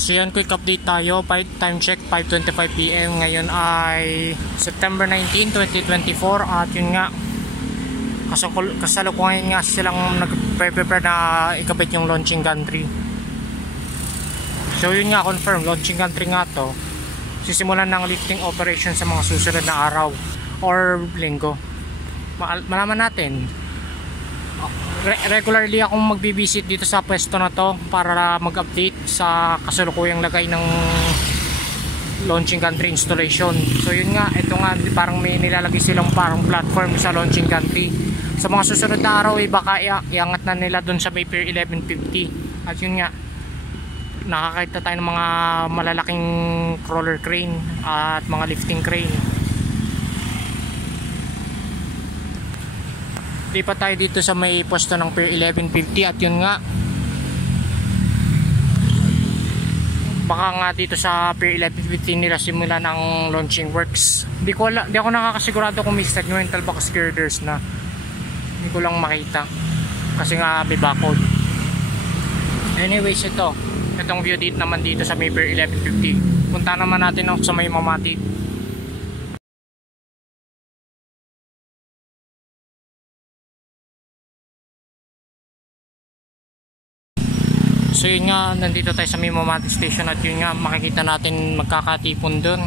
So yan, quick update tayo. Time check 5:25 PM. Ngayon ay September 19, 2024. At yun nga, kasalukuyan nga silang nag-prepare na ikabit yung launching gantry. So yun nga, confirm, launching gantry nga to. Sisimulan ng lifting operation sa mga susunod na araw or linggo. Malaman natin. Regularly akong magbibisit dito sa pwesto na to para mag-update sa kasalukuyang lagay ng launching gantry installation. So yun nga, ito nga, parang may nilalagay silang parang platform sa launching gantry. Sa mga susunod na araw baka iangat na nila dun sa may Pier 1150. At yun nga, nakakita tayo ng mga malalaking crawler crane at mga lifting crane. Lipat tayo dito sa may pwesto ng Pier 1150 at yun nga, baka nga dito sa Pier 1150 nila simula ng launching works. Di ako nakakasigurado kung may segmental box girders na. Hindi ko lang makita kasi nga may bakod. Anyways, itong view dito naman dito sa may Pier 1150. Punta naman natin sa may Mamati. So yun nga, nandito tayo sa may Mamati Station at yun nga, makikita natin magkakatipon dun.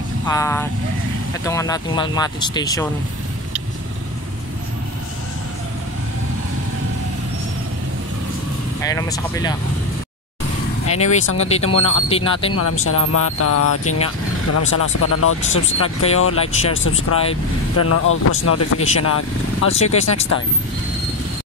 Ito nga nating Mamati Station. Ayun naman sa kabila. Anyways, hanggang dito muna ang update natin. Maraming salamat. Yun nga, maraming salamat sa panonood. Subscribe kayo, like, share, subscribe, turn on all post notification. I'll see you guys next time.